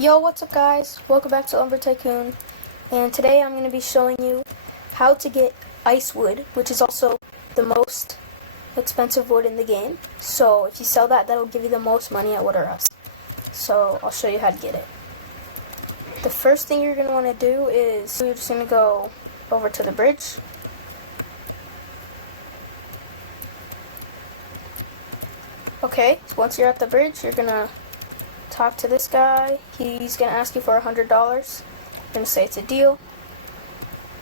Yo, what's up guys? Welcome back to Lumber Tycoon, and today I'm going to be showing you how to get ice wood, which is also the most expensive wood in the game. So if you sell that, that'll give you the most money at Wood or Us. So I'll show you how to get it. The first thing you're going to want to do is you're just going to go over to the bridge. Okay, so once you're at the bridge, you're going to talk to this guy. He's going to ask you for $100. You're going to say it's a deal.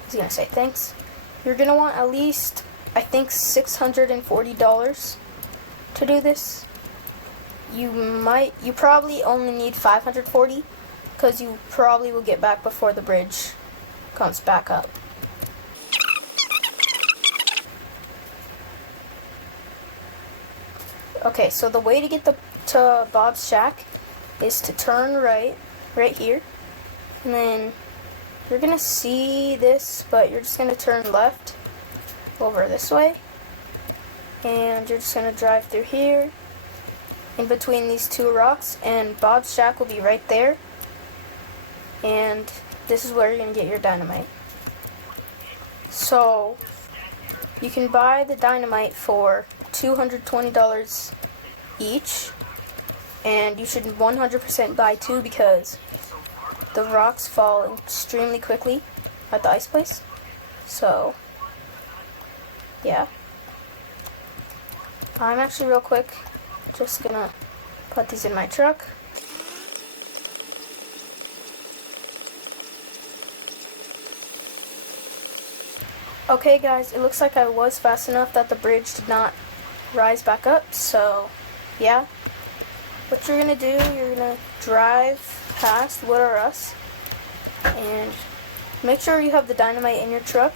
He's going to say thanks. You're going to want at least, I think, $640 to do this. You probably only need $540 because you probably will get back before the bridge comes back up. Okay, so the way to get to Bob's shack is to turn right here, and then you're gonna see this, but you're just gonna turn left over this way, and you're just gonna drive through here in between these two rocks, and Bob's shack will be right there, and this is where you're gonna get your dynamite. So you can buy the dynamite for $220 each, and you should 100% buy two because the rocks fall extremely quickly at the ice place. So yeah, I'm actually real quick just gonna put these in my truck. Okay guys, it looks like I was fast enough that the bridge did not rise back up, so yeah. What you're going to do, you're going to drive past Wood or Us, and make sure you have the dynamite in your truck.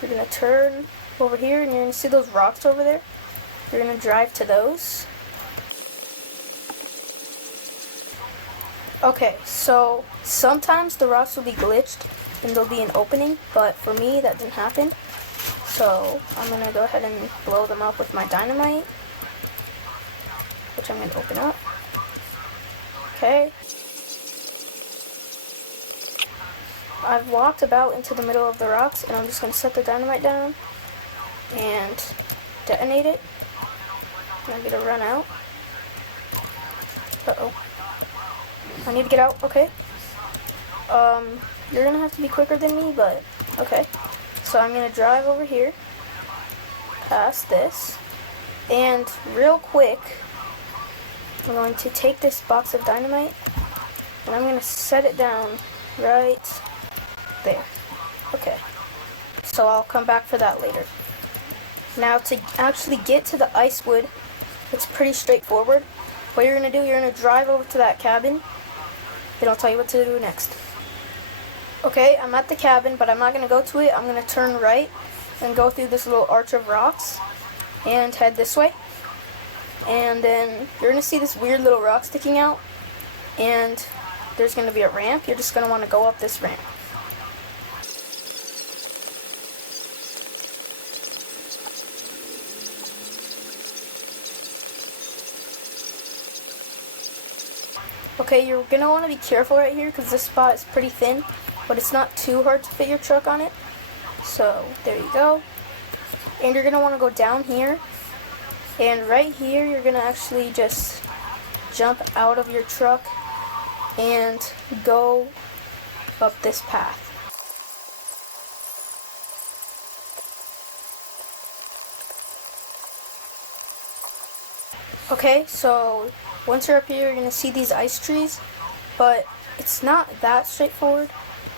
You're going to turn over here, and you're going to see those rocks over there. You're going to drive to those. Okay, so sometimes the rocks will be glitched, and there'll be an opening, but for me that didn't happen. So I'm going to go ahead and blow them up with my dynamite, which I'm going to open up. Okay. I've walked about into the middle of the rocks, and I'm just going to set the dynamite down and detonate it. I'm going to run out. Uh-oh. I need to get out. Okay. You're going to have to be quicker than me, but okay. So I'm going to drive over here, past this, and real quick, I'm going to take this box of dynamite, and I'm going to set it down right there. Okay, so I'll come back for that later. Now to actually get to the ice wood, it's pretty straightforward. What you're going to do, you're going to drive over to that cabin, then I'll tell you what to do next. Okay, I'm at the cabin, but I'm not going to go to it. I'm going to turn right and go through this little arch of rocks and head this way. And then you're going to see this weird little rock sticking out, and there's going to be a ramp. You're just going to want to go up this ramp. Okay, you're going to want to be careful right here because this spot is pretty thin, but it's not too hard to fit your truck on it. So there you go. And you're going to want to go down here. And right here, you're going to actually just jump out of your truck and go up this path. Okay, so once you're up here, you're going to see these ice trees, but it's not that straightforward.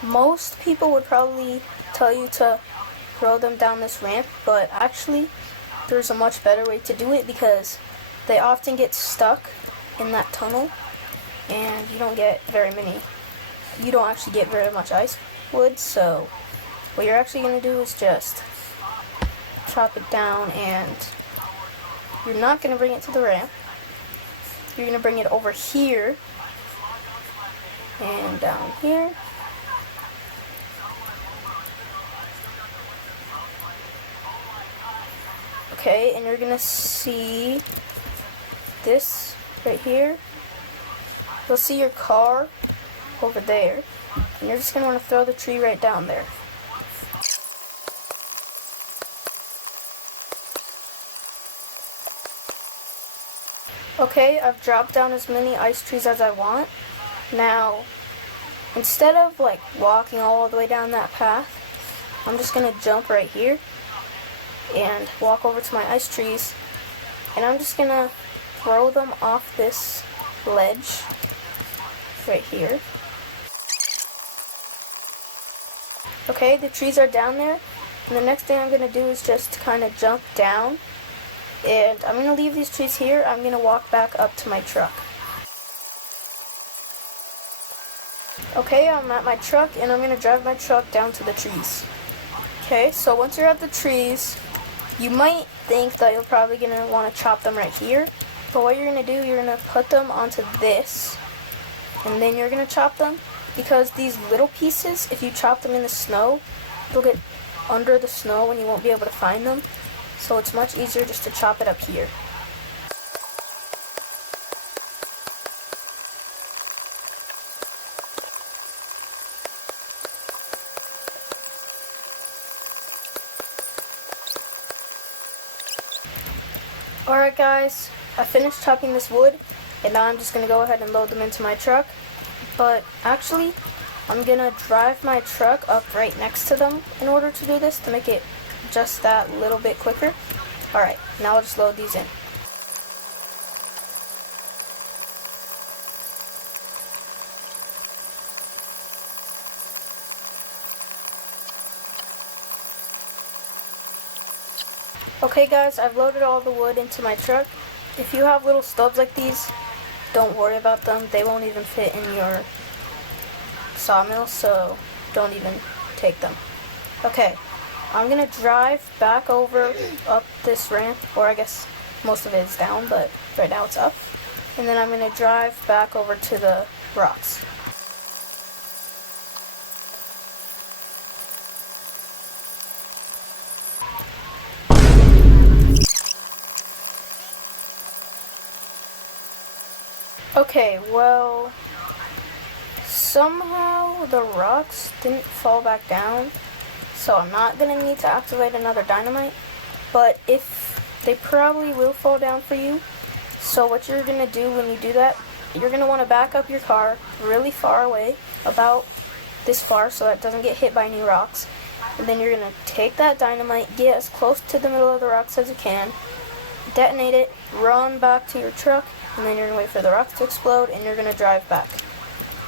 Most people would probably tell you to throw them down this ramp, but actually, there's a much better way to do it because they often get stuck in that tunnel, and you don't actually get very much ice wood. So what you're actually going to do is just chop it down, and you're not going to bring it to the ramp. You're going to bring it over here and down here. Okay, and you're gonna see this right here. You'll see your car over there, and you're just going to want to throw the tree right down there. Okay, I've dropped down as many ice trees as I want. Now, instead of like walking all the way down that path, I'm just going to jump right here and walk over to my ice trees, and I'm just going to throw them off this ledge right here. Okay, the trees are down there, and the next thing I'm going to do is just kind of jump down, and I'm going to leave these trees here. I'm going to walk back up to my truck. Okay, I'm at my truck, and I'm going to drive my truck down to the trees. Okay, so once you're at the trees, you might think that you're probably going to want to chop them right here, but what you're going to do, you're going to put them onto this, and then you're going to chop them, because these little pieces, if you chop them in the snow, they'll get under the snow and you won't be able to find them, so it's much easier just to chop it up here. Alright guys, I finished chopping this wood, and now I'm just going to go ahead and load them into my truck. But actually, I'm going to drive my truck up right next to them in order to do this, to make it just that little bit quicker. Alright, now I'll just load these in. Okay guys, I've loaded all the wood into my truck. If you have little stubs like these, don't worry about them. They won't even fit in your sawmill, so don't even take them. Okay, I'm going to drive back over up this ramp, or I guess most of it is down, but right now it's up. And then I'm going to drive back over to the rocks. Okay, well, somehow the rocks didn't fall back down, so I'm not going to need to activate another dynamite, but if they probably will fall down for you. So what you're going to do when you do that, you're going to want to back up your car really far away, about this far, so that it doesn't get hit by any rocks, and then you're going to take that dynamite, get as close to the middle of the rocks as you can, detonate it, run back to your truck, and then you're going to wait for the rocks to explode, and you're going to drive back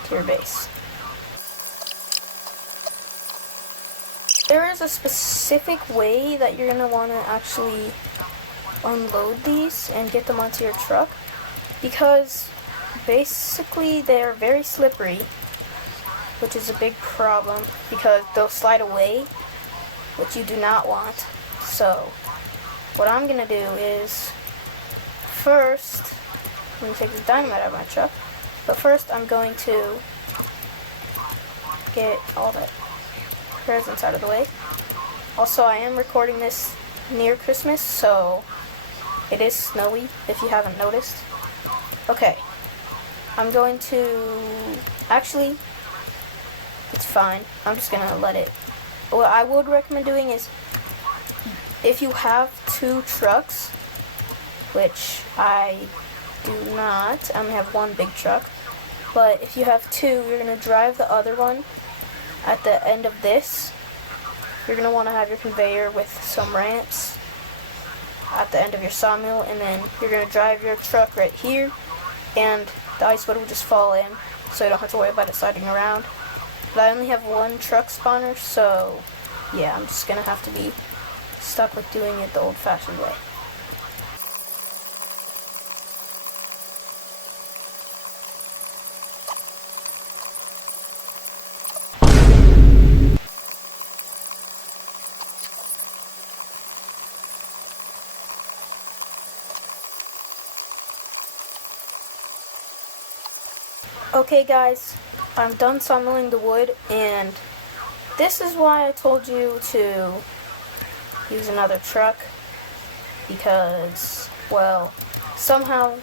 to your base. There is a specific way that you're going to want to actually unload these and get them onto your truck, because basically they're very slippery, which is a big problem because they'll slide away, which you do not want. So what I'm going to do is, first, I'm going to take the dynamite out of my truck, but first I'm going to get all the presents out of the way. Also, I am recording this near Christmas, so it is snowy, if you haven't noticed. Okay, I'm going to, actually, it's fine, I'm just going to let it. What I would recommend doing is, if you have two trucks, which I do not, I only have one big truck, but if you have two, you're going to drive the other one at the end of this. You're going to want to have your conveyor with some ramps at the end of your sawmill, and then you're going to drive your truck right here, and the ice wood will just fall in, so you don't have to worry about it sliding around. But I only have one truck spawner, so yeah, I'm just going to have to be stuck with doing it the old-fashioned way. Okay guys, I'm done sawmilling the wood, and this is why I told you to use another truck, because, well, somehow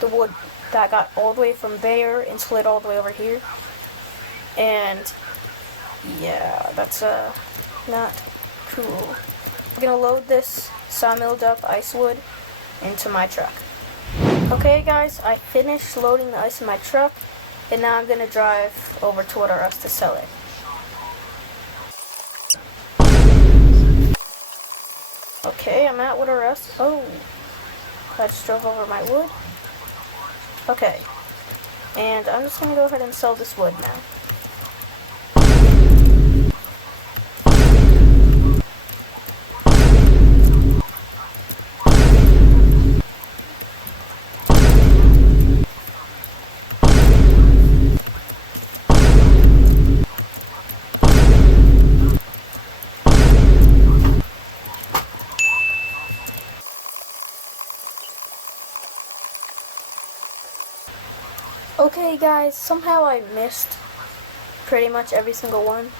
the wood that got all the way from there and slid all the way over here, And yeah, that's not cool. I'm gonna load this sawmilled up ice wood into my truck. Okay guys, I finished loading the ice in my truck, and now I'm gonna drive over to Water Us to sell it. Okay, I'm at Water Us. Oh, I just drove over my wood. Okay, and I'm just gonna go ahead and sell this wood now. Okay guys, somehow I missed pretty much every single one.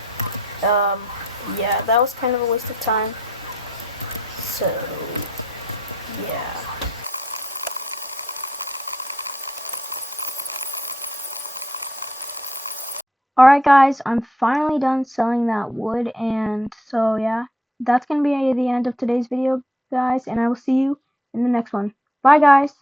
Yeah, that was kind of a waste of time. So, yeah. Alright guys, I'm finally done selling that wood, and so yeah, that's gonna be the end of today's video, guys, and I will see you in the next one. Bye guys!